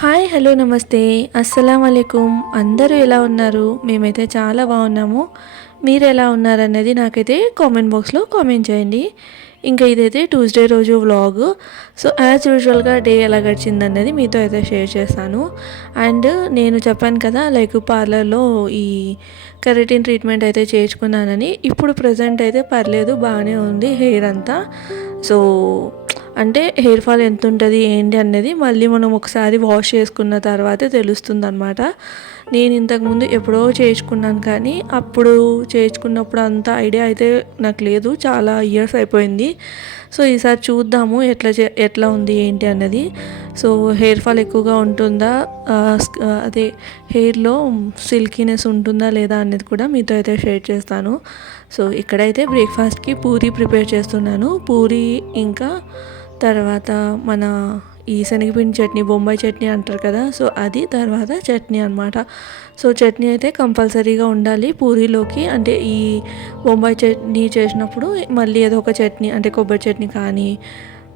Hi hello నమస్తే అస్సలం వాలేకుమ్. అందరూ ఎలా ఉన్నారు? మేమైతే చాలా బాగున్నాము. మీరు ఎలా ఉన్నారనేది నాకైతే కామెంట్ బాక్స్లో కామెంట్ చేయండి. ఇంకా ఇదైతే ట్యూస్డే రోజు వ్లాగ్. సో యాజ్ యూజువల్గా డే ఎలా గడిచిందనేది మీతో అయితే షేర్ చేస్తాను. అండ్ నేను చెప్పాను కదా, లైక్ పార్లర్లో ఈ కెరటిన్ ట్రీట్మెంట్ అయితే చేయించుకున్నానని. ఇప్పుడు ప్రజెంట్ అయితే పర్లేదు, బాగానే ఉంది హెయిర్ అంతా. సో అంటే హెయిర్ ఫాల్ ఎంత ఉంటుంది ఏంటి అనేది మళ్ళీ మనం ఒకసారి వాష్ చేసుకున్న తర్వాతే తెలుస్తుంది అనమాట. నేను ఇంతకుముందు ఎప్పుడో చేయించుకున్నాను, కానీ అప్పుడు చేయించుకున్నప్పుడు అంత ఐడియా అయితే నాకు లేదు, చాలా ఇయర్స్ అయిపోయింది. సో ఈసారి చూద్దాము ఎట్లా ఉంది ఏంటి అన్నది. సో హెయిర్ ఫాల్ ఎక్కువగా ఉంటుందా, అదే హెయిర్లో సిల్కీనెస్ ఉంటుందా లేదా అనేది కూడా మీతో అయితే షేర్ చేస్తాను. సో ఇక్కడైతే బ్రేక్ఫాస్ట్కి పూరీ ప్రిపేర్ చేస్తున్నాను. పూరీ ఇంకా తర్వాత మన ఈ శనగపిండి చట్నీ, బొంబాయి చట్నీ అంటారు కదా, సో అది, తర్వాత చట్నీ అనమాట. సో చట్నీ అయితే కంపల్సరీగా ఉండాలి పూరీలోకి. అంటే ఈ బొంబాయి చట్నీ చేసినప్పుడు మళ్ళీ ఏదో ఒక చట్నీ, అంటే కొబ్బరి చట్నీ కానీ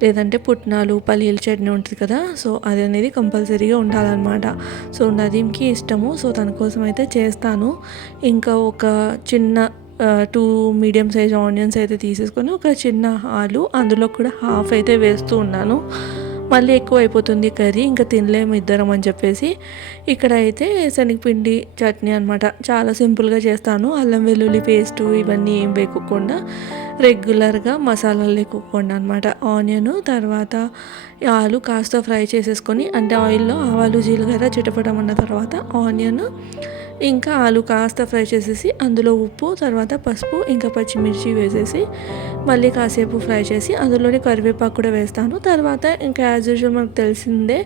లేదంటే పుట్నాలు పల్లీల చట్నీ ఉంటుంది కదా, సో అది అనేది కంపల్సరీగా ఉండాలన్నమాట. సో నదీంకి ఇష్టము, సో తన కోసం అయితే చేస్తాను. ఇంకా ఒక చిన్న 2 మీడియం సైజ్ ఆనియన్స్ అయితే తీసేసుకొని ఒక చిన్న ఆలు, అందులో కూడా హాఫ్ అయితే వేస్తూ ఉన్నాను. మళ్ళీ ఎక్కువ అయిపోతుంది కర్రీ, ఇంకా తినలేము ఇద్దరం అని చెప్పేసి ఇక్కడ అయితే శనగపిండి చట్నీ అనమాట. చాలా సింపుల్గా చేస్తాను. అల్లం వెల్లుల్లి పేస్టు ఇవన్నీ ఏం వేయకుండా రెగ్యులర్గా మసాలాలు లేకుండా అనమాట. ఆనియన్ తర్వాత ఆలు కాస్త ఫ్రై చేసేసుకొని, అంటే ఆయిల్లో ఆవాలు జీలకర్ర చిటపటమన్న తర్వాత ఆనియన్ ఇంకా ఆలు కాస్త ఫ్రై చేసేసి అందులో ఉప్పు, తర్వాత పసుపు ఇంకా పచ్చిమిర్చి వేసేసి మళ్ళీ కాసేపు ఫ్రై చేసి అందులోనే కరివేపాకు కూడా వేస్తాను. తర్వాత ఇంకా యాజ్ యూజువల్ మనకు తెలిసిందే,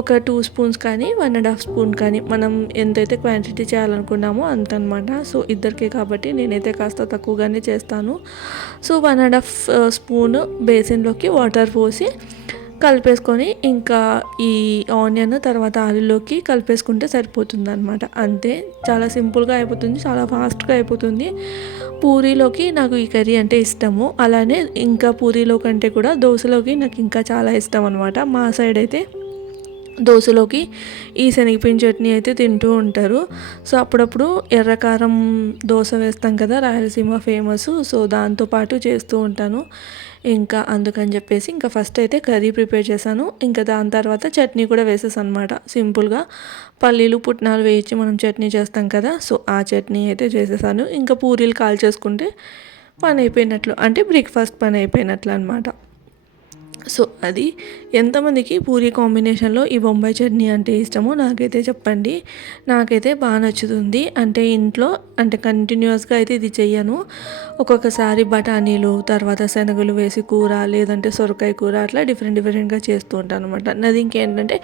ఒక 2 స్పూన్స్ కానీ 1.5 స్పూన్ కానీ మనం ఎంతైతే క్వాంటిటీ చేయాలనుకున్నామో అంత అనమాట. సో ఇద్దరికే కాబట్టి నేనైతే కాస్త తక్కువగానే చేస్తాను. సో 1.5 స్పూన్ బేసిన్లోకి వాటర్ పోసి కలిపేసుకొని ఇంకా ఈ ఆనియన్ తర్వాత ఆలులోకి కలిపేసుకుంటే సరిపోతుంది అనమాట. అంతే, చాలా సింపుల్గా అయిపోతుంది, చాలా ఫాస్ట్గా అయిపోతుంది. పూరీలోకి నాకు ఈ కర్రీ అంటే ఇష్టము. అలానే ఇంకా పూరీలో కంటే కూడా దోశలోకి నాకు ఇంకా చాలా ఇష్టం అనమాట. మా సైడ్ అయితే దోశలోకి ఈ శనగపిండి చట్నీ అయితే తింటూ ఉంటారు. సో అప్పుడప్పుడు ఎర్రకారం దోశ వేస్తాం కదా, రాయలసీమ ఫేమస్. సో దాంతోపాటు చేస్తూ ఉంటాను. ఇంకా అందుకని చెప్పేసి ఇంకా ఫస్ట్ అయితే కర్రీ ప్రిపేర్ చేశాను. ఇంకా దాని తర్వాత చట్నీ కూడా వేసేసాను అనమాట. సింపుల్గా పల్లీలు పుట్నాలు వేయించి మనం చట్నీ చేస్తాం కదా, సో ఆ చట్నీ అయితే చేసేసాను. ఇంకా పూరీలు కాల్ చేసుకుంటే పని అయిపోయినట్లు, అంటే బ్రేక్ఫాస్ట్ పని అయిపోయినట్లు అనమాట. సో అది ఎంతమందికి పూరీ కాంబినేషన్లో ఈ బొంబాయి చట్నీ అంటే ఇష్టమో నాకైతే చెప్పండి. నాకైతే బాగా నచ్చుతుంది. అంటే ఇంట్లో అంటే కంటిన్యూస్గా అయితే ఇది చెయ్యను. ఒక్కొక్కసారి బఠానీలు తర్వాత శనగలు వేసి కూర, లేదంటే సొరకాయ కూర, అట్లా డిఫరెంట్గా చేస్తూ ఉంటాను అనమాట. నాది ఇంకేంటంటే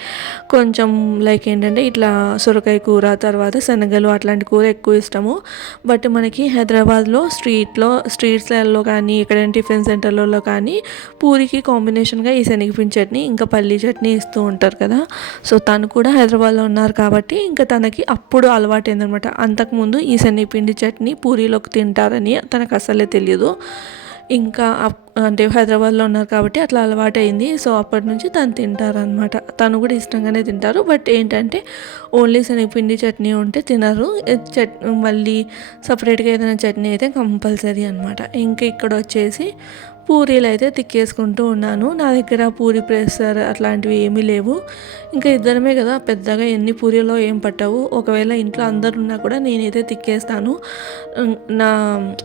కొంచెం లైక్ ఏంటంటే ఇట్లా సొరకాయ కూర తర్వాత శనగలు అట్లాంటి కూర ఎక్కువ ఇష్టము. బట్ మనకి హైదరాబాద్లో స్ట్రీట్స్లలో కానీ ఎక్కడైనా టిఫిన్ సెంటర్లలో కానీ పూరికి కాంబినేషన్గా ఈ శనగపిండి చట్నీ ఇంకా పల్లీ చట్నీ ఇస్తూ ఉంటారు కదా. సో తను కూడా హైదరాబాద్లో ఉన్నారు కాబట్టి ఇంకా తనకి అప్పుడు అలవాటు అయిందనమాట. అంతకుముందు ఈ శనగపిండి చట్నీ పూరీలోకి తింటారని తనకు అసలే తెలియదు. ఇంకా అంటే హైదరాబాద్లో ఉన్నారు కాబట్టి అట్లా అలవాటు అయింది. సో అప్పటి నుంచి తను తింటారనమాట. తను కూడా ఇష్టంగానే తింటారు. బట్ ఏంటంటే ఓన్లీ శనగపిండి చట్నీ ఉంటే తినరు. మళ్ళీ సపరేట్గా ఏదైనా చట్నీ అయితే కంపల్సరీ అనమాట. ఇంకా ఇక్కడ వచ్చేసి పూరీలు అయితే తిక్కేసుకుంటూ ఉన్నాను. నా దగ్గర పూరి ప్రెషర్ అట్లాంటివి ఏమీ లేవు. ఇంకా ఇద్దరమే కదా, పెద్దగా ఎన్ని పూరీలో ఏం పట్టవు. ఒకవేళ ఇంట్లో అందరు ఉన్నా కూడా నేనైతే తిక్కేస్తాను.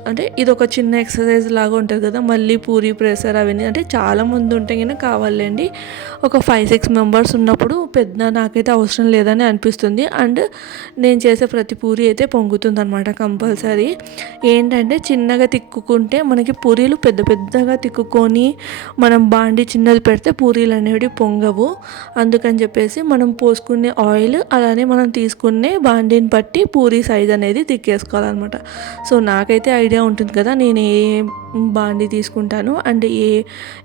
అంటే ఇది ఒక చిన్న ఎక్సర్సైజ్ లాగా ఉంటుంది కదా, మళ్ళీ పూరి ప్రెషర్ అవన్నీ అంటే చాలామంది ఉంటే కన్నా కావాలండి. ఒక 5-6 మెంబర్స్ ఉన్నప్పుడు పెద్ద నాకైతే అవసరం లేదని అనిపిస్తుంది. అండ్ నేను చేసే ప్రతి పూరి అయితే పొంగుతుంది అనమాట కంపల్సరీ. ఏంటంటే చిన్నగా తిక్కుకుంటే మనకి పూరీలు పెద్దగా తిక్కుకొని మనం బాండి చిన్నది పెడితే పూరీలు అనేవి పొంగవు. అందుకని చెప్పేసి మనం పోసుకునే ఆయిల్ అలానే మనం తీసుకునే బాండీని బట్టి పూరీ సైజ్ అనేది తిక్కేసుకోవాలన్నమాట. సో నాకైతే ఐడియా ఉంటుంది కదా, నేను ఏ బాండి తీసుకుంటాను అండ్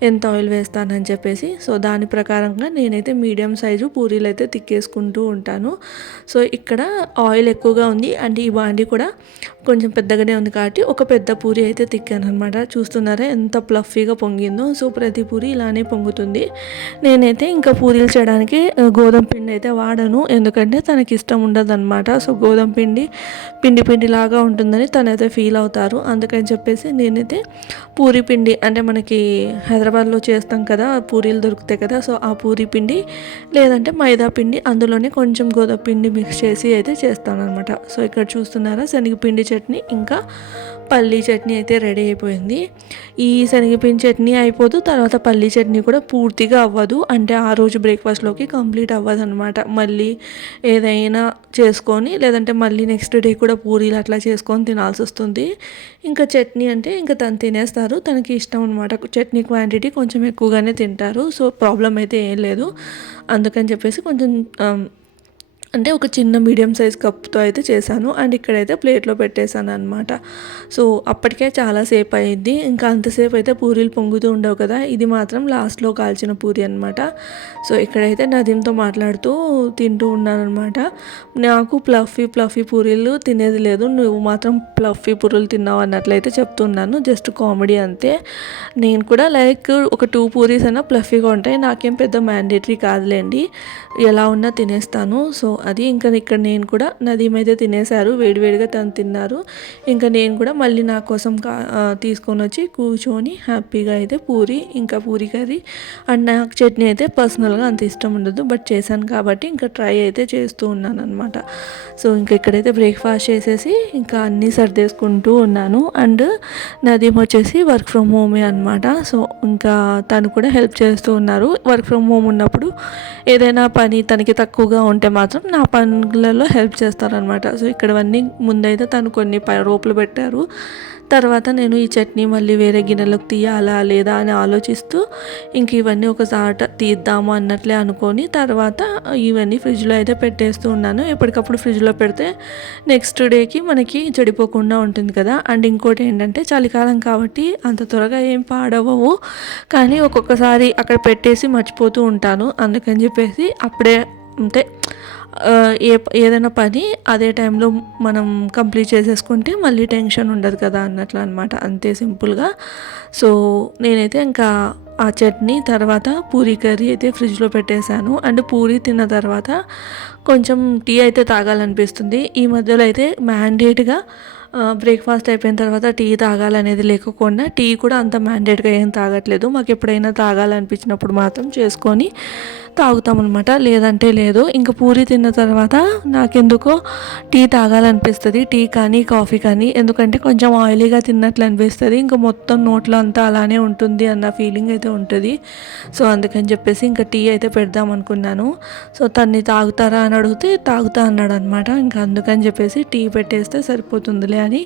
ఎంత ఆయిల్ వేస్తానని చెప్పేసి. సో దాని ప్రకారంగా నేనైతే మీడియం సైజు పూరీలు అయితే తిక్కేసుకుంటూ ఉంటాను. సో ఇక్కడ ఆయిల్ ఎక్కువగా ఉంది అండ్ ఈ బాండి కూడా కొంచెం పెద్దగానే ఉంది కాబట్టి ఒక పెద్ద పూరి అయితే తిక్కాను అనమాట. చూస్తున్నారా ఎంత ప్లఫీగా పొంగిందో, సో ప్రతి పూరి ఇలానే పొంగుతుంది. నేనైతే ఇంకా పూరీలు చేయడానికి గోధుమ పిండి అయితే వాడను, ఎందుకంటే తనకి ఇష్టం ఉండదన్నమాట. సో గోధుమ పిండి లాగా ఉంటుందని తనైతే ఫీల్ అవుతారు. అందుకని చెప్పేసి నేనైతే పూరి పిండి, అంటే మనకి హైదరాబాద్లో చేస్తాం కదా పూరీలు దొరుకుతాయి కదా, సో ఆ పూరి పిండి లేదంటే మైదా పిండి, అందులోనే కొంచెం గోధుమ పిండి మిక్స్ చేసి అయితే చేస్తాను అనమాట. సో ఇక్కడ చూస్తున్నారా శనగపిండి చట్నీ ఇంకా పల్లీ చట్నీ అయితే రెడీ అయిపోయింది. ఈ శనగపిండి చట్నీ అయిపోదు, తర్వాత పల్లీ చట్నీ కూడా పూర్తిగా అవ్వదు, అంటే ఆ రోజు బ్రేక్ఫాస్ట్లోకి కంప్లీట్ అవ్వదు అనమాట. మళ్ళీ ఏదైనా చేసుకొని లేదంటే మళ్ళీ నెక్స్ట్ డే కూడా పూరీలు అట్లా చేసుకొని తినాల్సి వస్తుంది. ఇంకా చట్నీ అంటే ఇంకా తను తినేస్తారు, తనకి ఇష్టం అనమాట. చట్నీ క్వాంటిటీ కొంచెం ఎక్కువగానే తింటారు, సో ప్రాబ్లం అయితే ఏం లేదు. అందుకని చెప్పేసి కొంచెం అంటే ఒక చిన్న మీడియం సైజ్ కప్తో అయితే చేశాను. అండ్ ఇక్కడైతే ప్లేట్లో పెట్టేశాను అనమాట. సో అప్పటికే చాలాసేపు అయింది, ఇంకా అంతసేపు అయితే పూరీలు పొంగుతూ ఉండవు కదా. ఇది మాత్రం లాస్ట్లో కాల్చిన పూరి అనమాట. సో ఇక్కడైతే నదీంతో మాట్లాడుతూ తింటూ ఉన్నాను అనమాట. నాకు ప్లఫీ పూరీలు తినేది లేదు, నువ్వు మాత్రం ప్లఫీ పూరీలు తిన్నావు అన్నట్లయితే చెప్తున్నాను, జస్ట్ కామెడీ అంతే. నేను కూడా లైక్ ఒక 2 పూరీస్ అయినా ప్లఫీగా ఉంటాయి, నాకేం పెద్ద మ్యాండేటరీ కాదులేండి, ఎలా ఉన్నా తినేస్తాను. సో అది ఇంకా ఇక్కడ నేను కూడా నదీమ్ అయితే తినేశారు, వేడివేడిగా తను తిన్నారు. ఇంకా నేను కూడా మళ్ళీ నా కోసం తీసుకొని వచ్చి కూర్చొని హ్యాపీగా అయితే పూరి ఇంకా పూరి కర్రీ అండ్ నాకు చట్నీ అయితే పర్సనల్గా అంత ఇష్టం ఉండదు, బట్ చేశాను కాబట్టి ఇంకా ట్రై అయితే చేస్తూ ఉన్నాను అనమాట. సో ఇంకా ఇక్కడైతే బ్రేక్ఫాస్ట్ చేసేసి ఇంకా అన్నీ సర్దేసుకుంటూ ఉన్నాను. అండ్ నదీమ్ వచ్చేసి వర్క్ ఫ్రమ్ హోమే అనమాట. సో ఇంకా తను కూడా హెల్ప్ చేస్తూ ఉన్నారు. వర్క్ ఫ్రమ్ హోమ్ ఉన్నప్పుడు ఏదైనా పని తనకి తక్కువగా ఉంటే మాత్రం నా పనులలో హెల్ప్ చేస్తారనమాట. సో ఇక్కడవన్నీ ముందైతే తను కొన్ని రోపులు పెట్టారు, తర్వాత నేను ఈ చట్నీ మళ్ళీ వేరే గిన్నెలోకి తీయాలా లేదా అని ఆలోచిస్తూ ఇంక ఇవన్నీ ఒకసారి తీద్దాము అన్నట్లే అనుకొని తర్వాత ఇవన్నీ ఫ్రిడ్జ్లో అయితే పెట్టేస్తూ ఉన్నాను. ఎప్పటికప్పుడు ఫ్రిడ్జ్లో పెడితే నెక్స్ట్ డేకి మనకి చెడిపోకుండా ఉంటుంది కదా. అండ్ ఇంకోటి ఏంటంటే చలికాలం కాబట్టి అంత త్వరగా ఏం పాడవవు, కానీ ఒక్కొక్కసారి అక్కడ పెట్టేసి మర్చిపోతూ ఉంటాను. అందుకని చెప్పేసి అప్పుడే అంటే ఏదైనా పని అదే టైంలో మనం కంప్లీట్ చేసేసుకుంటే మళ్ళీ టెన్షన్ ఉండదు కదా అన్నట్లు అనమాట, అంతే సింపుల్గా. సో నేనైతే ఇంకా ఆ చట్నీ తర్వాత పూరీ కర్రీ అయితే ఫ్రిడ్జ్లో పెట్టేశాను. అండ్ పూరీ తిన్న తర్వాత కొంచెం టీ అయితే తాగాలనిపిస్తుంది. ఈ మధ్యలో అయితే మ్యాండేట్గా బ్రేక్ఫాస్ట్ అయిపోయిన తర్వాత టీ తాగాలనేది లేకుండా టీ కూడా అంత మ్యాండేట్గా ఏం తాగట్లేదు, మాకు ఎప్పుడైనా తాగాలనిపించినప్పుడు మాత్రం చేసుకొని తాగుతామన్నమాట, లేదంటే లేదు. ఇంకా పూరి తిన్న తర్వాత నాకెందుకో టీ తాగాలనిపిస్తుంది, టీ కానీ కాఫీ కానీ, ఎందుకంటే కొంచెం ఆయిలీగా తిన్నట్లు అనిపిస్తుంది, ఇంకా మొత్తం నోట్లో అంతా అలానే ఉంటుంది అన్న ఫీలింగ్ అయితే ఉంటుంది. సో అందుకని చెప్పేసి ఇంకా టీ అయితే పెడదాం అనుకున్నాను. సో తన్ని తాగుతారా అని అడిగితే తాగుతా అన్నాడు అనమాట. ఇంకా అందుకని చెప్పేసి టీ పెట్టేస్తే సరిపోతుందిలే అని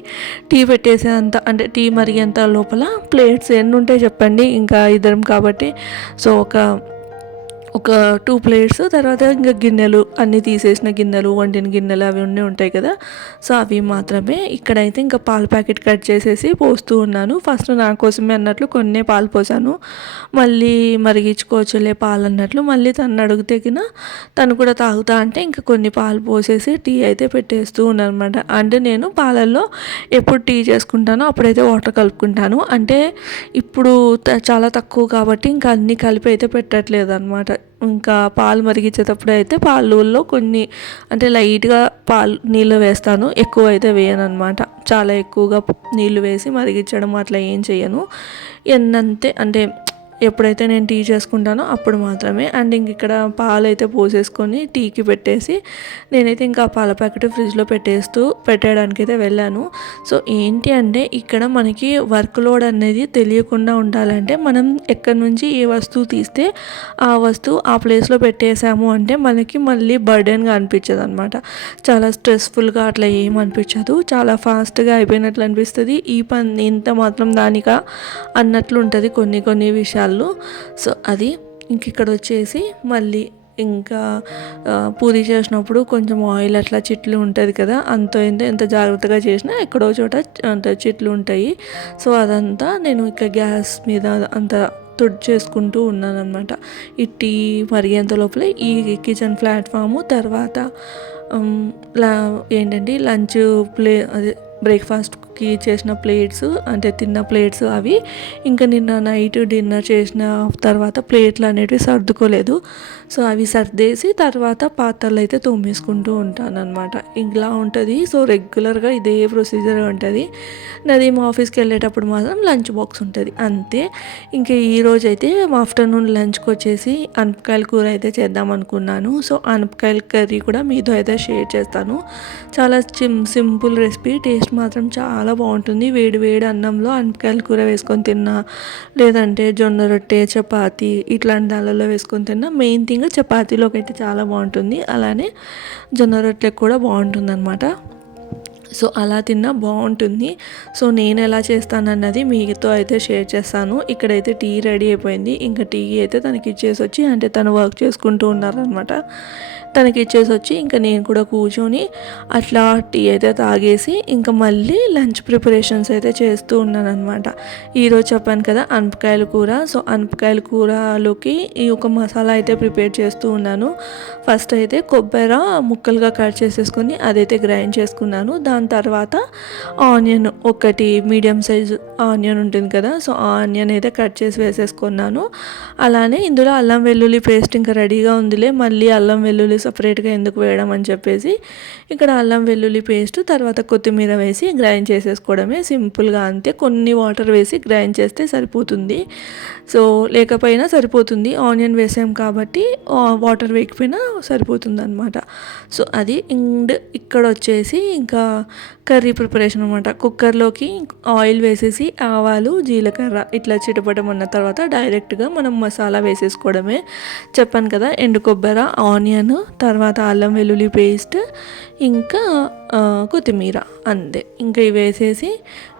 టీ పెట్టేసేంత, అంటే టీ మరిగేంత లోపల ప్లేట్స్ ఎన్ని ఉంటాయి చెప్పండి, ఇంకా ఇద్దరం కాబట్టి. సో ఒక 2 ప్లేట్స్, తర్వాత ఇంకా గిన్నెలు అన్నీ తీసేసిన గిన్నెలు, వండిన గిన్నెలు అవి ఉంటాయి కదా. సో అవి మాత్రమే. ఇక్కడైతే ఇంకా పాల ప్యాకెట్ కట్ చేసేసి పోస్తూ ఉన్నాను. ఫస్ట్ నా కోసమే అన్నట్లు కొన్ని పాలు పోసాను, మళ్ళీ మరిగించుకోవచ్చులే పాలు అన్నట్లు మళ్ళీ తను అడిగితే కినా తను కూడా తాగుతా అంటే ఇంకా కొన్ని పాలు పోసేసి టీ అయితే పెట్టేస్తూ ఉన్నాను అనమాట. అంటే నేను పాలల్లో ఎప్పుడు టీ చేసుకుంటానో అప్పుడైతే వాటర్ కలుపుకుంటాను, అంటే ఇప్పుడు చాలా తక్కువ కాబట్టి ఇంకా అన్నీ కలిపి అయితే పెట్టట్లేదు అనమాట. ఇంకా పాలు మరిగించేటప్పుడు అయితే పాలలో కొన్ని అంటే లైట్గా నీళ్ళు వేస్తాను, ఎక్కువ అయితే వేయను అనమాట. చాలా ఎక్కువగా నీళ్ళు వేసి మరిగించడం అట్లా ఏం చేయను, ఎన్నంతే అంటే ఎప్పుడైతే నేను టీ చేసుకుంటానో అప్పుడు మాత్రమే. అండ్ ఇంక ఇక్కడ పాలు అయితే పోసేసుకొని టీకి పెట్టేసి నేనైతే ఇంకా పాల ప్యాకెట్ ఫ్రిడ్జ్లో పెట్టేయడానికి అయితే వెళ్ళాను. సో ఏంటి అంటే ఇక్కడ మనకి వర్క్ లోడ్ అనేది తెలియకుండా ఉండాలంటే మనం ఎక్కడి నుంచి ఏ వస్తువు తీస్తే ఆ వస్తువు ఆ ప్లేస్లో పెట్టేసాము అంటే మనకి మళ్ళీ బర్డెన్గా అనిపించదు అనమాట, చాలా స్ట్రెస్ఫుల్గా అట్లా ఏం అనిపించదు, చాలా ఫాస్ట్గా అయిపోయినట్లు అనిపిస్తుంది. ఈ పని ఇంత మాత్రం దానికా అన్నట్లు ఉంటుంది కొన్ని విషయాలు. సో అది ఇంక ఇక్కడ వచ్చేసి మళ్ళీ ఇంకా పూరి చేసినప్పుడు కొంచెం ఆయిల్ అట్లా చిట్లు ఉంటుంది కదా, ఎంత జాగ్రత్తగా చేసినా ఎక్కడో చోట అంత చిట్లు ఉంటాయి. సో అదంతా నేను ఇక గ్యాస్ మీద అంత చేసుకుంటూ ఉన్నాను అనమాట. ఈ టీ మరిగేంత లోపల ఈ కిచెన్ ప్లాట్ఫాము తర్వాత ఏంటంటే లంచ్ అదే బ్రేక్ఫాస్ట్ డిన్నర్కి చేసిన ప్లేట్స్ అంటే తిన్న ప్లేట్స్ అవి. ఇంకా నిన్న నైట్ డిన్నర్ చేసిన తర్వాత ప్లేట్లు అనేటివి సర్దుకోలేదు. సో అవి సర్దేసి తర్వాత పాత్రలు అయితే తోమేసుకుంటూ ఉంటాను అనమాట. ఇలా ఉంటుంది. సో రెగ్యులర్గా ఇదే ప్రొసీజర్ ఉంటుంది నాది. మా ఆఫీస్కి వెళ్ళేటప్పుడు మాత్రం లంచ్ బాక్స్ ఉంటుంది అంతే. ఇంకా ఈరోజు అయితే మా ఆఫ్టర్నూన్ లంచ్కి వచ్చేసి అనపకాయల కూర అయితే చేద్దాం అనుకున్నాను. సో అనపకాయల కర్రీ కూడా మీతో అయితే షేర్ చేస్తాను. చాలా సింపుల్ రెసిపీ, టేస్ట్ మాత్రం చాలా బాగుంటుంది. వేడి వేడి అన్నంలో అనపకాయల కూర వేసుకొని తిన్నా, లేదంటే జొన్న రొట్టె, చపాతి ఇట్లాంటి దానిలో వేసుకొని తిన్నా. మెయిన్ థింగ్ చపాతీలోకి అయితే చాలా బాగుంటుంది, అలానే జొన్న రొట్టెలకు కూడా బాగుంటుంది అనమాట. సో అలా తిన్నా బాగుంటుంది. సో నేను ఎలా చేస్తానన్నది మీతో అయితే షేర్ చేస్తాను. ఇక్కడైతే టీ రెడీ అయిపోయింది. ఇంకా టీ అయితే తనకి ఇచ్చేసి వచ్చి, అంటే తను వర్క్ చేసుకుంటూ ఉన్నారనమాట, తనకి ఇచ్చేసి వచ్చి ఇంకా నేను కూడా కూర్చొని అట్లా టీ అయితే తాగేసి ఇంకా మళ్ళీ లంచ్ ప్రిపరేషన్స్ అయితే చేస్తూ ఉన్నాను అనమాట. ఈరోజు చెప్పాను కదా అనపకాయల కూర. సో అనపకాయల కూరలోకి ఈ ఒక మసాలా అయితే ప్రిపేర్ చేస్తూ ఉన్నాను. ఫస్ట్ అయితే కొబ్బరి ముక్కలుగా కట్ చేసేసుకొని అదైతే గ్రైండ్ చేసుకున్నాను. దాని తర్వాత ఆనియన్, ఒకటి మీడియం సైజు ఆనియన్ ఉంటుంది కదా, సో ఆనియన్ అయితే కట్ చేసి వేసేసుకున్నాను. అలానే ఇందులో అల్లం వెల్లుల్లి పేస్ట్ ఇంకా రెడీగా ఉందిలే, మళ్ళీ అల్లం వెల్లుల్లి సపరేట్గా ఎందుకు వేయడం అని చెప్పేసి ఇక్కడ అల్లం వెల్లుల్లి పేస్ట్, తర్వాత కొత్తిమీర వేసి గ్రైండ్ చేసేసుకోవడమే సింపుల్గా అంతే. కొన్ని వాటర్ వేసి గ్రైండ్ చేస్తే సరిపోతుంది. సో లేకపోయినా సరిపోతుంది, ఆనియన్ వేసాం కాబట్టి వాటర్ వేయకపోయినా సరిపోతుంది అనమాట. సో అది అండ్ ఇక్కడ వచ్చేసి ఇంకా కర్రీ ప్రిపరేషన్ అనమాట. కుక్కర్లోకి ఆయిల్ వేసేసి ఆవాలు, జీలకర్ర ఇట్లా చిటపటమన్న తర్వాత డైరెక్ట్గా మనం మసాలా వేసేసుకోవడమే. చెప్పాను కదా, ఎండు కొబ్బరి, ఆనియన్, తర్వాత అల్లం వెల్లుల్లి పేస్ట్, ఇంకా కొత్తిమీర అంతే. ఇంకా ఇవి వేసేసి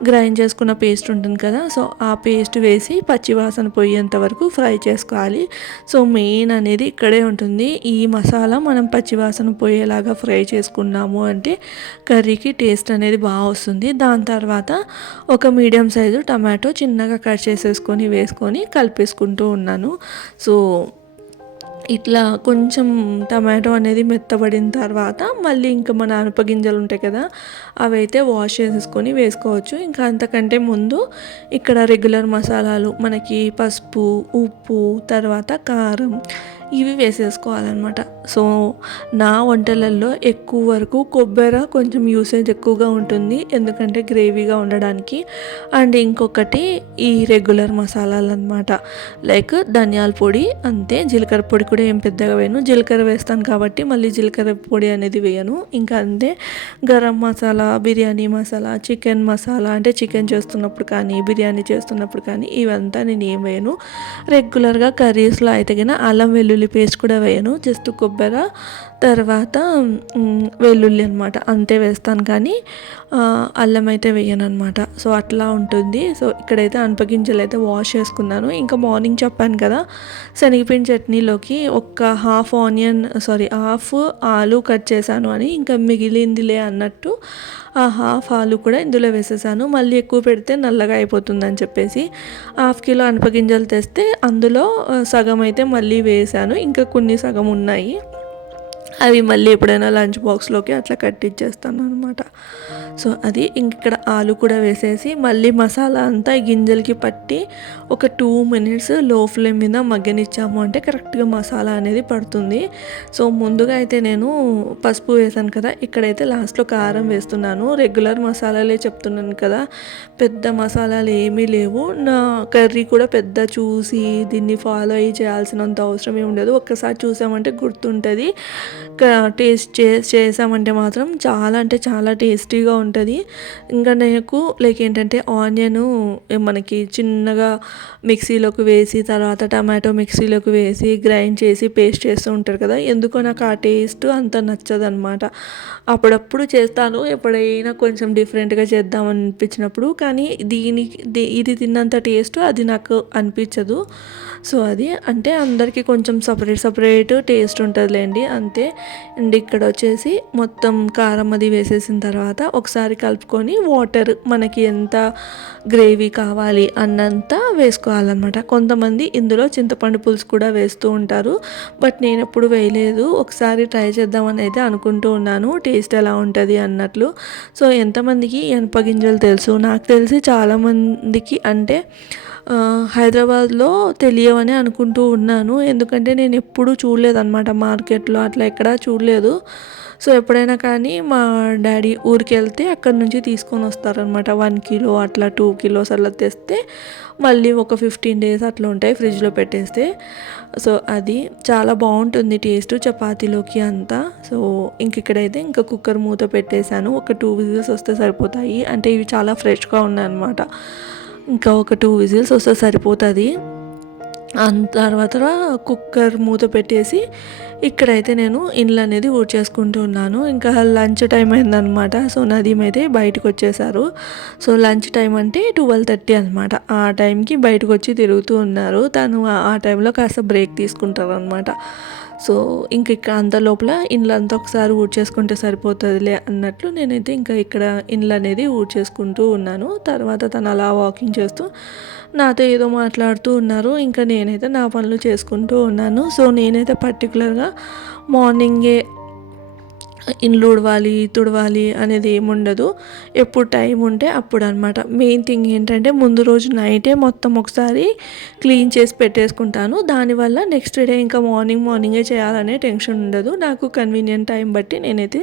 గ్రైండ్ చేసుకున్న పేస్ట్ ఉంటుంది కదా, సో ఆ పేస్ట్ వేసి పచ్చివాసన పోయేంత వరకు ఫ్రై చేసుకోవాలి. సో మెయిన్ అనేది ఇక్కడే ఉంటుంది. ఈ మసాలా మనం పచ్చివాసన పోయేలాగా ఫ్రై చేసుకున్నాము అంటే కర్రీకి టేస్ట్ అనేది బాగా వస్తుంది. దాని తర్వాత ఒక మీడియం సైజు టమాటో చిన్నగా కట్ చేసేసుకొని వేసుకొని కలిపేసుకుంటూ ఉన్నాను. సో ఇట్లా కొంచెం టమాటో అనేది మెత్తబడిన తర్వాత మళ్ళీ ఇంకా మన అనపగింజలు ఉంటాయి కదా, అవి అయితే వాష్ చేసేసుకొని వేసుకోవచ్చు. ఇంకా అంతకంటే ముందు ఇక్కడ రెగ్యులర్ మసాలాలు మనకి పసుపు, ఉప్పు, తర్వాత కారం ఇవి వేసేసుకోవాలన్నమాట. సో నా వంటలలో ఎక్కువ వరకు కొబ్బరి కొంచెం యూసేజ్ ఎక్కువగా ఉంటుంది, ఎందుకంటే గ్రేవీగా ఉండడానికి. అండ్ ఇంకొకటి ఈ రెగ్యులర్ మసాలాలు అనమాట, లైక్ ధనియాల పొడి అంతే. జీలకర్ర పొడి కూడా ఏం పెద్దగా వేయను, జీలకర్ర వేస్తాను కాబట్టి మళ్ళీ జీలకర్ర పొడి అనేది వేయను. ఇంకా అంతే. గరం మసాలా, బిర్యానీ మసాలా, చికెన్ మసాలా అంటే చికెన్ చేస్తున్నప్పుడు కానీ బిర్యానీ చేస్తున్నప్పుడు కానీ ఇవంతా నేను ఏం వేయను. రెగ్యులర్గా కర్రీస్లో అయితే కింద అల్లం వెల్లుల్లి పేస్ట్ కూడా వేయను, జస్ట్ కొబ్బరి తర్వాత వెల్లుల్లి అనమాట అంతే వేస్తాను, కానీ అల్లం అయితే వేయను అనమాట. సో అట్లా ఉంటుంది. సో ఇక్కడైతే అనపగింజలు అయితే వాష్ చేసుకున్నాను. ఇంకా మార్నింగ్ చెప్పాను కదా శనగపిండి చట్నీలోకి హాఫ్ ఆలు కట్ చేశాను అని, ఇంకా మిగిలిందిలే అన్నట్టు ఆ హాఫ్ ఆలు కూడా ఇందులో వేసేసాను. మళ్ళీ ఎక్కువ పెడితే నల్లగా అయిపోతుందని చెప్పేసి హాఫ్ కిలో అనపగింజలు తెస్తే అందులో సగం అయితే మళ్ళీ వేసాను, ఇంకా కొన్ని సగం ఉన్నాయి. అవి మళ్ళీ ఎప్పుడైనా లంచ్ బాక్స్లోకి అట్లా కట్టిచ్చేస్తాను అనమాట. సో అది ఇక్కడ ఆలు కూడా వేసేసి మళ్ళీ మసాలా అంతా గింజలకి పట్టి ఒక 2 minutes లో ఫ్లేమ్ మీద మగ్గనిచ్చాము అంటే కరెక్ట్గా మసాలా అనేది పడుతుంది. సో ముందుగా అయితే నేను పసుపు వేసాను కదా, ఇక్కడైతే లాస్ట్లో కారం వేస్తున్నాను. రెగ్యులర్ మసాలాలే చెప్తున్నాను కదా, పెద్ద మసాలాలు ఏమీ లేవు. నా కర్రీ కూడా పెద్ద చూసి దీన్ని ఫాలో అయ్యి చేయాల్సినంత అవసరం ఏమి ఉండదు. ఒక్కసారి చూసామంటే గుర్తుంటుంది. టేస్ట్ చేసామంటే మాత్రం చాలా అంటే చాలా టేస్టీగా ఉంటుంది. ఇంకా నాకు లైక్ ఏంటంటే ఆనియన్ మనకి చిన్నగా మిక్సీలోకి వేసి తర్వాత టమాటో మిక్సీలోకి వేసి గ్రైండ్ చేసి పేస్ట్ చేస్తూ ఉంటారు కదా, ఎందుకో నాకు ఆ టేస్ట్ అంత నచ్చదనమాట. అప్పుడప్పుడు చేస్తాను, ఎప్పుడైనా కొంచెం డిఫరెంట్గా చేద్దాం అనిపించినప్పుడు, కానీ ఇది తిన్నంత టేస్ట్ అది నాకు అనిపించదు. సో అది అంటే అందరికీ కొంచెం సపరేట్ టేస్ట్ ఉంటుందిలేండి అంతే. అండ్ ఇక్కడ వచ్చేసి మొత్తం కారం అది వేసేసిన తర్వాత ఒకసారి కలుపుకొని వాటర్ మనకి ఎంత గ్రేవీ కావాలి అన్నంత వేసుకోవాలన్నమాట. కొంతమంది ఇందులో చింతపండు పులుసు కూడా వేస్తూ ఉంటారు, బట్ నేను ఎప్పుడు వేయలేదు. ఒకసారి ట్రై చేద్దామని అయితే అనుకుంటూ ఉన్నాను, టేస్ట్ ఎలా ఉంటుంది అన్నట్లు. సో ఎంతమందికి ఎనపగింజలు తెలుసు? నాకు తెలిసి చాలామందికి అంటే హైదరాబాద్లో తెలియవని అనుకుంటూ ఉన్నాను, ఎందుకంటే నేను ఎప్పుడూ చూడలేదన్నమాట, మార్కెట్లో అట్లా ఎక్కడా చూడలేదు. సో ఎప్పుడైనా కానీ మా డాడీ ఊరికి వెళ్తే అక్కడ నుంచి తీసుకొని వస్తారనమాట. 1 కిలో అట్లా 2 కిలోస్ అట్లా తెస్తే మళ్ళీ ఒక 15 డేస్ అట్లా ఉంటాయి ఫ్రిడ్జ్లో పెట్టేస్తే. సో అది చాలా బాగుంటుంది టేస్ట్ చపాతీలోకి అంతా. సో ఇక్కడైతే ఇంకా కుక్కర్ మూత పెట్టేశాను. ఒక 2 విజిల్స్ వస్తే సరిపోతాయి, అంటే ఇవి చాలా ఫ్రెష్గా ఉన్నాయి అనమాట. ఇంకా ఒక 2 విజిల్స్ వస్తే సరిపోతుంది. తర్వాత కుక్కర్ మూత పెట్టేసి ఇక్కడైతే నేను ఇండ్లు అనేది ఊడ్చేసుకుంటూ ఉన్నాను. ఇంకా లంచ్ టైం అయిందనమాట. సో నదీమ్ అయితే బయటకు వచ్చేసారు. సో లంచ్ టైం అంటే 12:30 అనమాట. ఆ టైంకి బయటకు వచ్చి తిరుగుతూ ఉన్నారు. తను ఆ టైంలో కాస్త బ్రేక్ తీసుకుంటారు అనమాట. సో ఇక్కడ అంత లోపల ఇండ్లు అంతా ఒకసారి ఊడ్చేసుకుంటే సరిపోతుందిలే అన్నట్లు నేనైతే ఇంకా ఇక్కడ ఇండ్లు అనేది ఊడ్చేసుకుంటూ ఉన్నాను. తర్వాత తను అలా వాకింగ్ చేస్తూ నాతో ఏదో మాట్లాడుతూ ఉన్నారు. ఇంకా నేనైతే నా పనులు చేసుకుంటూ ఉన్నాను. సో నేనైతే పర్టికులర్గా మార్నింగే ఇండ్లు ఉడవాలి తుడవాలి అనేది ఏముండదు, ఎప్పుడు టైం ఉంటే అప్పుడు అనమాట. మెయిన్ థింగ్ ఏంటంటే ముందు రోజు నైటే మొత్తం ఒకసారి క్లీన్ చేసి పెట్టేసుకుంటాను. దానివల్ల నెక్స్ట్ డే ఇంకా మార్నింగే చేయాలనే టెన్షన్ ఉండదు. నాకు కన్వీనియంట్ టైం బట్టి నేనైతే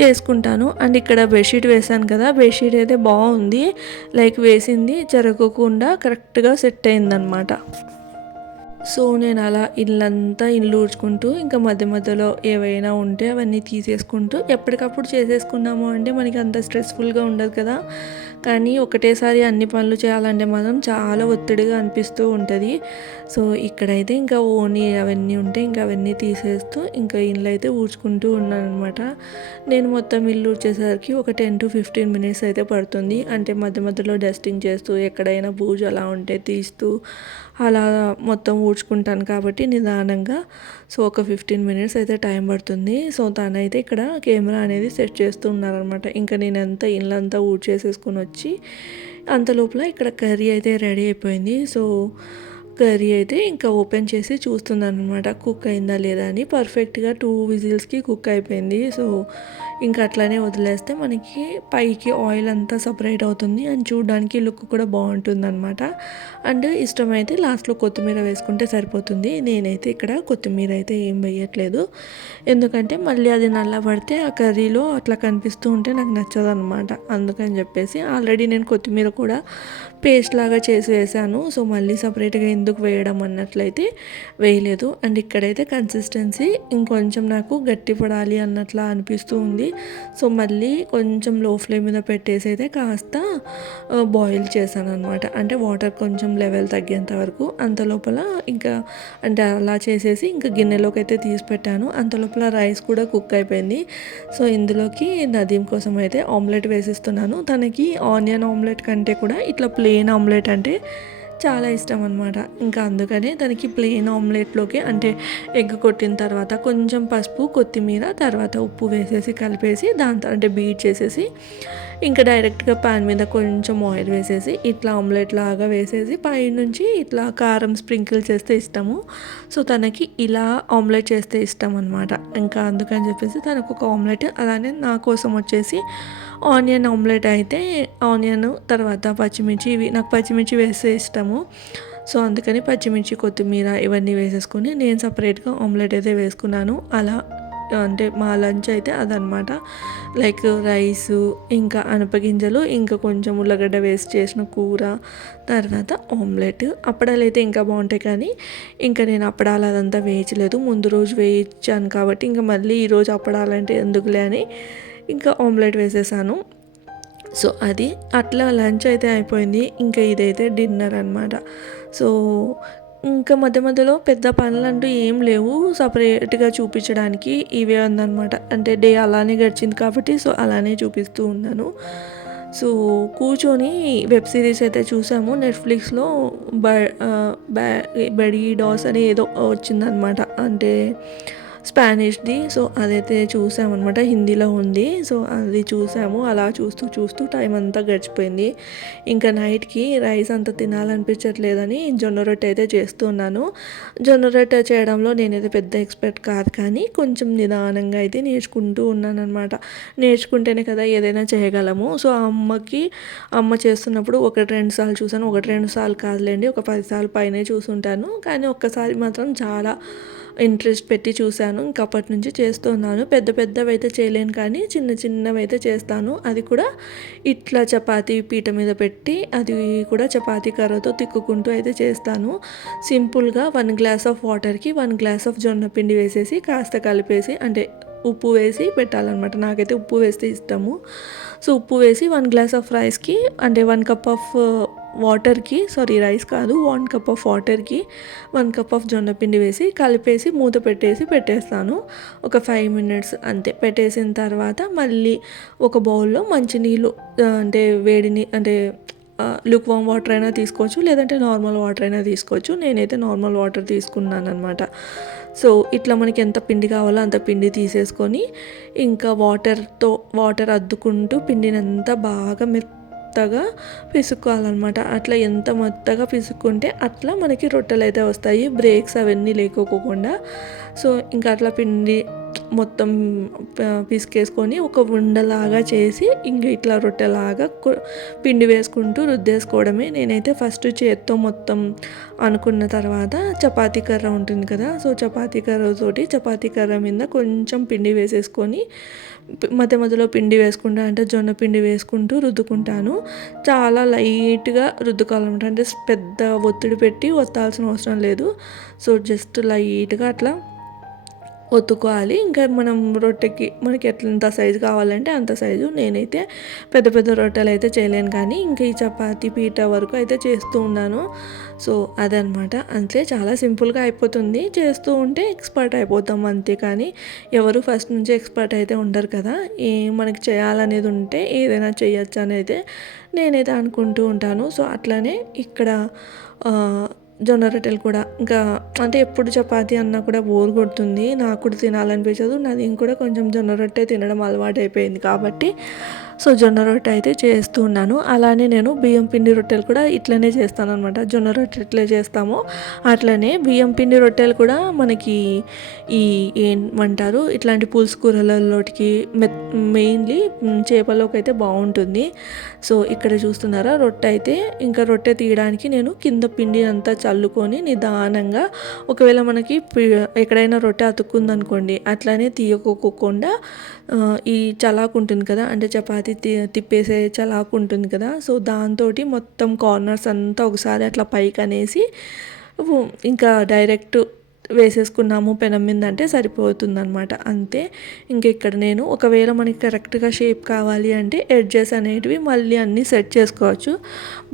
చేసుకుంటాను. అండ్ ఇక్కడ బెడ్షీట్ వేసాను కదా, బెడ్షీట్ అయితే బాగుంది, లైక్ వేసింది జరగకుండా కరెక్ట్గా సెట్ అయిందనమాట. సో నేను అలా ఇల్లు ఊడ్చుకుంటూ ఇంకా మధ్యలో ఏవైనా ఉంటే అవన్నీ తీసేసుకుంటూ ఎప్పటికప్పుడు చేసేసుకున్నాము అంటే మనకి అంత స్ట్రెస్ఫుల్గా ఉండదు కదా. కానీ ఒకటేసారి అన్ని పనులు చేయాలంటే మాత్రం చాలా ఒత్తిడిగా అనిపిస్తూ ఉంటుంది. సో ఇక్కడైతే ఇంకా ఓని అవన్నీ ఉంటే ఇంకా అవన్నీ తీసేస్తూ ఇంకా ఇల్లు అయితే ఊడ్చుకుంటూ ఉన్నాను అనమాట. నేను మొత్తం ఇల్లు ఊడ్చేసరికి ఒక 10 to 15 minutes అయితే పడుతుంది. అంటే మధ్యలో డస్టింగ్ చేస్తూ ఎక్కడైనా బూజు అలా ఉంటే తీస్తూ అలా మొత్తం ఊడ్చుకుంటాను కాబట్టి నిదానంగా. సో ఒక 15 minutes అయితే టైం పడుతుంది. సో తనైతే ఇక్కడ కెమెరా అనేది సెట్ చేస్తూ ఉన్నారనమాట. ఇంకా నేను ఇల్లంతా ఊడ్చేసేసుకొని వచ్చి అంత లోపల ఇక్కడ కర్రీ అయితే రెడీ అయిపోయింది. సో కర్రీ అయితే ఇంకా ఓపెన్ చేసి చూస్తున్నాను అనమాట, కుక్ అయిందా లేదా అని. పర్ఫెక్ట్గా 2 విజిల్స్కి కుక్ అయిపోయింది. సో ఇంకా అట్లానే వదిలేస్తే మనకి పైకి ఆయిల్ అంతా సపరేట్ అవుతుంది అండ్ చూడడానికి లుక్ కూడా బాగుంటుంది అనమాట. అండ్ ఇష్టమైతే లాస్ట్లో కొత్తిమీర వేసుకుంటే సరిపోతుంది. నేనైతే ఇక్కడ కొత్తిమీర అయితే ఏం వేయట్లేదు, ఎందుకంటే మళ్ళీ అది నల్లబడితే ఆ కర్రీలో అట్లా కనిపిస్తూ ఉంటే నాకు నచ్చదు అనమాట. అందుకని చెప్పేసి ఆల్రెడీ నేను కొత్తిమీర కూడా పేస్ట్ లాగా చేసి వేసాను. సో మళ్ళీ సపరేట్గా ఎందుకు వేయడం అన్నట్లయితే వేయలేదు. అండ్ ఇక్కడైతే కన్సిస్టెన్సీ ఇంకొంచెం నాకు గట్టి పడాలి అన్నట్లా అనిపిస్తూ ఉంది. సో మళ్ళీ కొంచెం లో ఫ్లేమ్ మీద పెట్టేసి అయితే కాస్త బాయిల్ చేశాను అనమాట. అంటే వాటర్ కొంచెం లెవెల్ తగ్గేంత వరకు. అంత లోపల ఇంకా అంటే అలా చేసేసి ఇంకా గిన్నెలోకి అయితే తీసి పెట్టాను. అంత లోపల రైస్ కూడా కుక్ అయిపోయింది. సో ఇందులోకి నదీమ్ కోసం అయితే ఆమ్లెట్ వేసిస్తున్నాను. తనకి ఆనియన్ ఆమ్లెట్ కంటే కూడా ఇట్లా ప్లెయిన్ ఆమ్లెట్ అంటే చాలా ఇష్టం అనమాట. ఇంకా అందుకనే దానికి ప్లెయిన్ ఆమ్లెట్లోకి అంటే ఎగ్ కొట్టిన తర్వాత కొంచెం పసుపు కొత్తిమీర తర్వాత ఉప్పు వేసేసి కలిపేసి దాంతో అంటే బీట్ చేసేసి ఇంకా డైరెక్ట్గా పాన్ మీద కొంచెం ఆయిల్ వేసేసి ఇట్లా ఆమ్లెట్ లాగా వేసేసి పైనుంచి ఇట్లా కారం స్ప్రింకిల్ చేస్తే ఇష్టము. సో తనకి ఇలా ఆమ్లెట్ చేస్తే ఇష్టం అనమాట. ఇంకా అందుకని చెప్పేసి తనకు ఒక ఆమ్లెట్, అలానే నా కోసం వచ్చేసి ఆనియన్ ఆమ్లెట్ అయితే ఆనియన్ తర్వాత పచ్చిమిర్చి, ఇవి నాకు పచ్చిమిర్చి వేస్తే ఇష్టము. సో అందుకని పచ్చిమిర్చి కొత్తిమీర ఇవన్నీ వేసేసుకొని నేను సపరేట్గా ఆమ్లెట్ అయితే వేసుకున్నాను. అలా అంటే మా లంచ్ అయితే అదనమాట. లైక్ రైసు ఇంకా అనపగింజలు ఇంకా కొంచెం ఉల్లగడ్డ వేసి చేసిన కూర తర్వాత ఆమ్లెట్. అప్పడాలు అయితే ఇంకా బాగుంటాయి కానీ ఇంకా నేను అప్పడాలు అదంతా వేయించలేదు, ముందు రోజు వేయించాను కాబట్టి ఇంకా మళ్ళీ ఈరోజు అప్పడాలంటే ఎందుకులే అని ఇంకా ఆమ్లెట్ వేసేసాను. సో అది అట్లా లంచ్ అయితే అయిపోయింది. ఇంకా ఇదైతే డిన్నర్ అనమాట. సో ఇంకా మధ్యలో పెద్ద పనులు అంటూ ఏం లేవు సపరేట్గా చూపించడానికి, ఇవే ఉందన్నమాట. అంటే డే అలానే గడిచింది కాబట్టి సో అలానే చూపిస్తూ ఉన్నాను. సో కూర్చొని వెబ్ సిరీస్ అయితే చూసాము నెట్ఫ్లిక్స్లో. బడీ డాస్ అని ఏదో వచ్చిందనమాట. అంటే స్పానిష్ది. సో అదైతే చూసామన్నమాట, హిందీలో ఉంది. సో అది చూసాము. అలా చూస్తూ చూస్తూ టైం అంతా గడిచిపోయింది. ఇంకా నైట్కి రైస్ అంత తినాలనిపించట్లేదని జొన్న రొట్టె అయితే చేస్తున్నాను. జొన్న రొట్టె చేయడంలో నేనైతే పెద్ద ఎక్స్పర్ట్ కాదు, కానీ కొంచెం నిదానంగా అయితే నేర్చుకుంటూ ఉన్నానన్నమాట. నేర్చుకుంటేనే కదా ఏదైనా చేయగలము. సో అమ్మ చేస్తున్నప్పుడు ఒకటి రెండు సార్లు చూసాను. ఒకటి రెండు సార్లు కాదులేండి, ఒక 10 సార్లు పైనే చూసుంటాను. కానీ ఒక్కసారి మాత్రం చాలా ఇంట్రెస్ట్ పెట్టి చూశాను. ఇంక అప్పటి నుంచి చేస్తున్నాను. పెద్ద పెద్దవి అయితే చేయలేను, కానీ చిన్న చిన్నవి అయితే చేస్తాను. అది కూడా ఇట్లా చపాతీ పీట మీద పెట్టి అది కూడా చపాతీ కర్రతో తిక్కుకుంటూ అయితే చేస్తాను. సింపుల్గా 1 గ్లాస్ ఆఫ్ వాటర్కి 1 గ్లాస్ ఆఫ్ జొన్న పిండి వేసేసి కాస్త కలిపేసి, అంటే ఉప్పు వేసి పెట్టాలన్నమాట. నాకైతే ఉప్పు వేస్తే ఇష్టము. సో ఉప్పు వేసి 1 గ్లాస్ ఆఫ్ రైస్కి, అంటే 1 కప్ ఆఫ్ వాటర్కి, రైస్ కాదు, 1 కప్ ఆఫ్ వాటర్కి 1 కప్ ఆఫ్ జొన్న పిండి వేసి కలిపేసి మూత పెట్టేస్తాను. ఒక 5 మినిట్స్ అంతే. పెట్టేసిన తర్వాత మళ్ళీ ఒక బౌల్లో మంచినీళ్ళు, అంటే వేడిని, అంటే లుక్ వామ్ వాటర్ అయినా తీసుకోవచ్చు, లేదంటే నార్మల్ వాటర్ అయినా తీసుకోవచ్చు. నేనైతే నార్మల్ వాటర్ తీసుకున్నాను అనమాట. సో ఇట్లా మనకి ఎంత పిండి కావాలో అంత పిండి తీసేసుకొని ఇంకా వాటర్ అద్దుకుంటూ పిండిని అంతా బాగా మెత్తగా పిసుక్కోవాలన్నమాట. అట్లా ఎంత మెత్తగా పిసుక్కుంటే అట్లా మనకి రొట్టెలు అయితే వస్తాయి, బ్రేక్స్ అవన్నీ లేకోకుండా. సో ఇంకా అట్లా పిండి మొత్తం పిసికేసుకొని ఒక ఉండలాగా చేసి ఇంక ఇట్లా రొట్టెలాగా పిండి వేసుకుంటూ రుద్దేసుకోవడమే. నేనైతే ఫస్ట్ చేత్తో మొత్తం అనుకున్న తర్వాత చపాతీ కర్ర ఉంటుంది కదా, సో చపాతీ కర్ర మీద కొంచెం పిండి వేసేసుకొని మధ్యలో పిండి వేసుకుంటా, అంటే జొన్న పిండి వేసుకుంటూ రుద్దుకుంటాను. చాలా లైట్గా రుద్దుకోవాలన్నమాట. అంటే పెద్ద ఒత్తిడి పెట్టి ఒత్తాల్సిన అవసరం లేదు. సో జస్ట్ లైట్గా అట్లా ఒత్తుకోవాలి. ఇంకా మనం రొట్టెకి మనకి ఎంత సైజు కావాలంటే అంత సైజు. నేనైతే పెద్ద పెద్ద రొట్టెలు అయితే చేయలేను, కానీ ఇంకా ఈ చపాతీ పీట వరకు అయితే చేస్తూ ఉన్నాను. సో అదనమాట. అంతే, చాలా సింపుల్గా అయిపోతుంది. చేస్తూ ఉంటే ఎక్స్పర్ట్ అయిపోతాం అంతే. కానీ ఎవరు ఫస్ట్ నుంచి ఎక్స్పర్ట్ అయితే ఉండరు కదా. మనకి చేయాలనేది ఉంటే ఏదైనా చేయొచ్చు అనేది నేనైతే అనుకుంటూ ఉంటాను. సో అట్లానే ఇక్కడ జొన్న రొట్టెలు కూడా ఇంకా, అంటే ఎప్పుడు చపాతీ అన్నా కూడా బోర్ కొడుతుంది, నాకు కూడా తినాలనిపించదు. నాది కూడా కొంచెం జొన్న రొట్టె తినడం అలవాటు అయిపోయింది కాబట్టి సో జొన్న రొట్టె అయితే చేస్తూ ఉన్నాను. అలానే నేను బియ్యం పిండి రొట్టెలు కూడా ఇట్లనే చేస్తాను అనమాట. జొన్న రొట్టె ఎట్లా చేస్తామో అట్లనే బియ్యం పిండి రొట్టెలు కూడా మనకి ఏమంటారు, ఇట్లాంటి పులుసు కూరలలోకి మెయిన్లీ చేపలోకి అయితే బాగుంటుంది. సో ఇక్కడ చూస్తున్నారా రొట్టె అయితే, ఇంకా రొట్టె తీయడానికి నేను కింద పిండి అంతా చల్లుకొని నిదానంగా, ఒకవేళ మనకి ఎక్కడైనా రొట్టె అతుక్కుందనుకోండి అట్లానే తీయకోకుండా ఈ చలాకు ఉంటుంది కదా, అంటే చపాతీ తిప్పేసే చలాకు ఉంటుంది కదా, సో దాంతో మొత్తం కార్నర్స్ అంతా ఒకసారి అట్లా పైకి అనేసి ఇంకా డైరెక్ట్ వేసేసుకున్నాము పెనం మీద అంటే సరిపోతుందన్నమాట. అంతే. ఇంక ఇక్కడ నేను ఒకవేళ మనకి కరెక్ట్గా షేప్ కావాలి అంటే ఎడ్జెస్ అనేటివి మళ్ళీ అన్నీ సెట్ చేసుకోవచ్చు.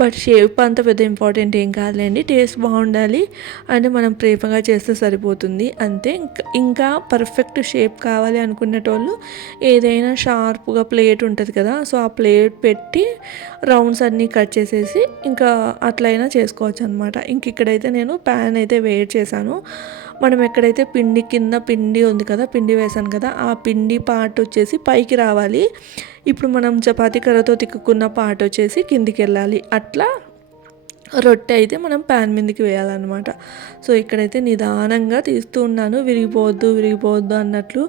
బట్ షేప్ అంత పెద్ద ఇంపార్టెంట్ ఏం కాదులేండి, టేస్ట్ బాగుండాలి అంటే మనం ప్రేమగా చేస్తే సరిపోతుంది అంతే. ఇంకా పర్ఫెక్ట్ షేప్ కావాలి అనుకునేటోళ్ళు ఏదైనా షార్ప్గా ప్లేట్ ఉంటుంది కదా, సో ఆ ప్లేట్ పెట్టి రౌండ్స్ అన్నీ కట్ చేసేసి ఇంకా అట్లయినా చేసుకోవచ్చు అనమాట. ఇంక ఇక్కడైతే నేను ప్యాన్ అయితే వేడి చేశాను. మనం ఎక్కడైతే కింద పిండి ఉంది కదా, పిండి వేసాను కదా, ఆ పిండి పార్ట్ వచ్చేసి పైకి రావాలి. ఇప్పుడు మనం చపాతీ కర్రతో తిక్కుకున్న పార్ట్ వచ్చేసి కిందికి వెళ్ళాలి. అట్లా రొట్టె అయితే మనం ప్యాన్ మీదకి వేయాలన్నమాట. సో ఇక్కడైతే నిదానంగా తీస్తూ ఉన్నాను, విరిగిపోవద్దు అన్నట్లు.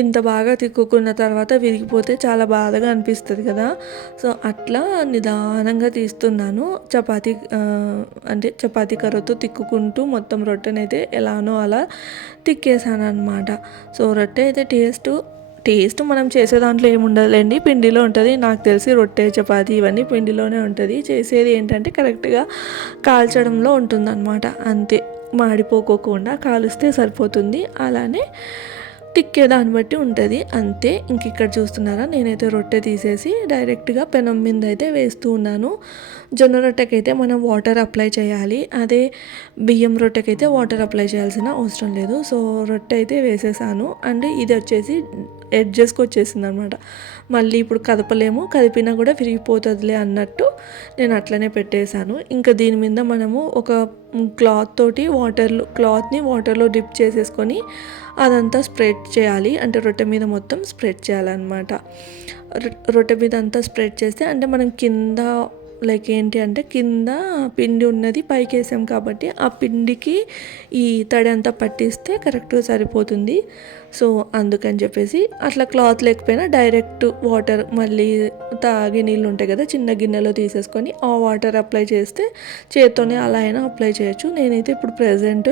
ఇంత బాగా తిక్కుకున్న తర్వాత విరిగిపోతే చాలా బాధగా అనిపిస్తుంది కదా, సో అట్లా నిదానంగా తీస్తున్నాను. చపాతీ కర్రతో తిక్కుకుంటూ మొత్తం రొట్టెనైతే ఎలానో అలా తిక్కేసాను అనమాట. సో రొట్టె అయితే టేస్ట్ మనం చేసే దాంట్లో ఏముండదులేండి, పిండిలో ఉంటుంది. నాకు తెలిసి రొట్టె చపాతీ ఇవన్నీ పిండిలోనే ఉంటుంది. చేసేది ఏంటంటే కరెక్ట్గా కాల్చడంలో ఉంటుందన్నమాట. అంతే, మాడిపోకోకుండా కాలుస్తే సరిపోతుంది. అలానే తిక్కే దాన్ని బట్టి ఉంటుంది అంతే. ఇంక ఇక్కడ చూస్తున్నారా, నేనైతే రొట్టె తీసేసి డైరెక్ట్గా పెనం మీద అయితే వేస్తూ ఉన్నాను. జొన్న రొట్టెకైతే మనం వాటర్ అప్లై చేయాలి, అదే బియ్యం రొట్టెకైతే వాటర్ అప్లై చేయాల్సిన అవసరం లేదు. సో రొట్టె అయితే వేసేసాను. అండ్ ఇది వచ్చేసి ఎడ్జెస్కి వచ్చేసింది అనమాట. మళ్ళీ ఇప్పుడు కదపలేము, కదిపినా కూడా విరిగిపోతుందిలే అన్నట్టు నేను అట్లనే పెట్టేశాను. ఇంకా దీని మీద మనము ఒక క్లాత్ని వాటర్లో డిప్ చేసేసుకొని అదంతా స్ప్రెడ్ చేయాలి. అంటే రొట్టె మీద మొత్తం స్ప్రెడ్ చేయాలన్నమాట. రొట్టె మీద అంతా స్ప్రెడ్ చేస్తే అంటే మనం కింద లైక్ ఏంటి అంటే కింద పిండి ఉన్నది పైకి వేసాం కాబట్టి ఆ పిండికి ఈ తడి అంతా పట్టిస్తే కరెక్ట్గా సరిపోతుంది. సో అందుకని చెప్పేసి అట్లా క్లాత్ లేకపోయినా డైరెక్ట్ వాటర్ మళ్ళీ తాగే నీళ్ళు ఉంటాయి కదా, చిన్న గిన్నెలో తీసేసుకొని ఆ వాటర్ అప్లై చేస్తే చేత్తోనే అలా అయినా అప్లై చేయొచ్చు. నేనైతే ఇప్పుడు ప్రెజెంట్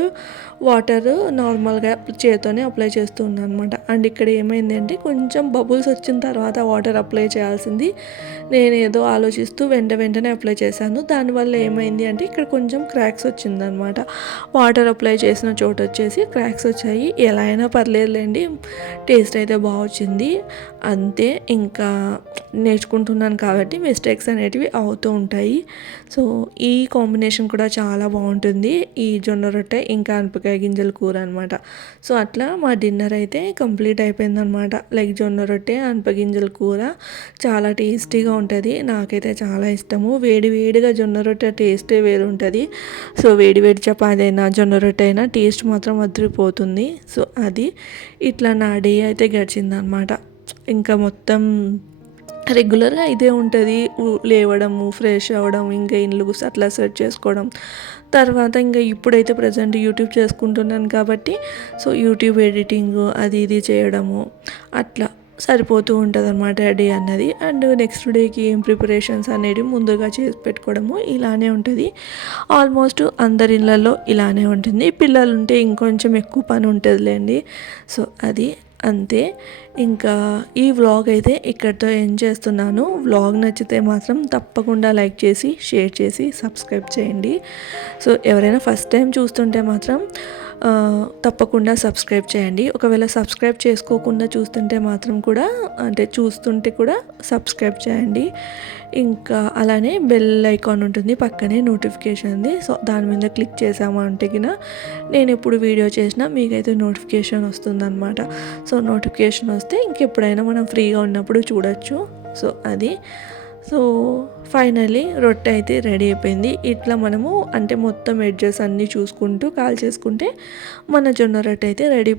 వాటర్ నార్మల్గా చేత్తోనే అప్లై చేస్తూ ఉన్నాను అనమాట. అండ్ ఇక్కడ ఏమైంది అంటే కొంచెం బబుల్స్ వచ్చిన తర్వాత వాటర్ అప్లై చేయాల్సింది నేను ఏదో ఆలోచిస్తూ వెంటనే అప్లై చేశాను. దానివల్ల ఏమైంది అంటే ఇక్కడ కొంచెం క్రాక్స్ వచ్చిందనమాట. వాటర్ అప్లై చేసిన చోటు వచ్చేసి క్రాక్స్ వచ్చాయి. ఎలా అయినా పర్లేదులేండి, టేస్ట్ అయితే బాగా వచ్చింది. అంతే, ఇంకా నేర్చుకుంటున్నాను కాబట్టి మిస్టేక్స్ అనేటివి అవుతూ ఉంటాయి. సో ఈ కాంబినేషన్ కూడా చాలా బాగుంటుంది, ఈ జొన్న రొట్టె ఇంకా అనపకాయ గింజల కూర అనమాట. సో అట్లా మా డిన్నర్ అయితే కంప్లీట్ అయిపోయిందనమాట. లైక్ జొన్న రొట్టె అనపగింజల కూర చాలా టేస్టీగా ఉంటుంది. నాకైతే చాలా ఇష్టము. వేడిగా జొన్న రొట్టె టేస్టే వేరు ఉంటుంది. సో వేడి చపాతీ అయినా జొన్న రొట్టె అయినా టేస్ట్ మాత్రం అదిరిపోతుంది. సో అది ఇట్లా నా డే అయితే గడిచిందనమాట. ఇంకా మొత్తం రెగ్యులర్గా ఇదే ఉంటుంది. లేవడము, ఫ్రెష్ అవ్వడం, ఇంకా ఇల్లు అట్లా సెట్ చేసుకోవడం. తర్వాత ఇంకా ఇప్పుడైతే ప్రజెంట్ యూట్యూబ్ చేసుకుంటున్నాను కాబట్టి సో యూట్యూబ్ ఎడిటింగ్ అది ఇది చేయడము అట్లా సరిపోతూ ఉంటుంది అనమాట డే అన్నది. అండ్ నెక్స్ట్ డేకి ఏం ప్రిపరేషన్స్ అనేవి ముందుగా చేసి పెట్టుకోవడము ఇలానే ఉంటుంది. ఆల్మోస్ట్ అందరి ఇళ్ళల్లో ఇలానే ఉంటుంది. పిల్లలు ఉంటే ఇంకొంచెం ఎక్కువ పని ఉంటుందిలేండి. సో అది అంతే. ఇంకా ఈ వ్లాగ్ అయితే ఇక్కడితో ఎండ్ చేస్తున్నాను. వ్లాగ్ నచ్చితే మాత్రం తప్పకుండా లైక్ చేసి షేర్ చేసి సబ్స్క్రైబ్ చేయండి. సో ఎవరైనా ఫస్ట్ టైం చూస్తుంటే మాత్రం తప్పకుండా సబ్స్క్రైబ్ చేయండి. ఒకవేళ సబ్స్క్రైబ్ చేసుకోకుండా చూస్తుంటే మాత్రం కూడా చూస్తుంటే కూడా సబ్స్క్రైబ్ చేయండి. ఇంకా అలానే బెల్ ఐకాన్ ఉంటుంది పక్కనే నోటిఫికేషన్ది. సో దాని మీద క్లిక్ చేసామంటే నేను ఎప్పుడు వీడియో చేసినా మీకైతే నోటిఫికేషన్ వస్తుందన్నమాట. సో నోటిఫికేషన్ వస్తే ఇంకెప్పుడైనా మనం ఫ్రీగా ఉన్నప్పుడు చూడొచ్చు. సో అది ఫైనల్లీ రొట్టె అయితే రెడీ అయిపోయింది. ఇట్లా మనము మొత్తం ఎడ్జెస్ అన్నీ చూసుకుంటూ కాల్ చేసుకుంటే మన జొన్న రొట్టె అయితే రెడీ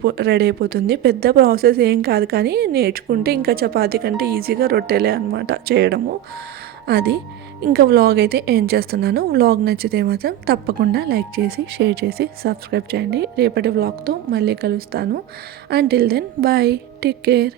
అయిపోతుంది. పెద్ద ప్రాసెస్ ఏం కాదు, కానీ నేర్చుకుంటే ఇంకా చపాతీ కంటే ఈజీగా రొట్టెలే అనమాట చేయడము. అది ఇంకా వ్లాగ్ అయితే ఏం చేస్తున్నాను. వ్లాగ్ నచ్చితే మాత్రం తప్పకుండా లైక్ చేసి షేర్ చేసి సబ్స్క్రైబ్ చేయండి. రేపటి వ్లాగ్తో మళ్ళీ కలుస్తాను. Until then bye, take care.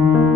you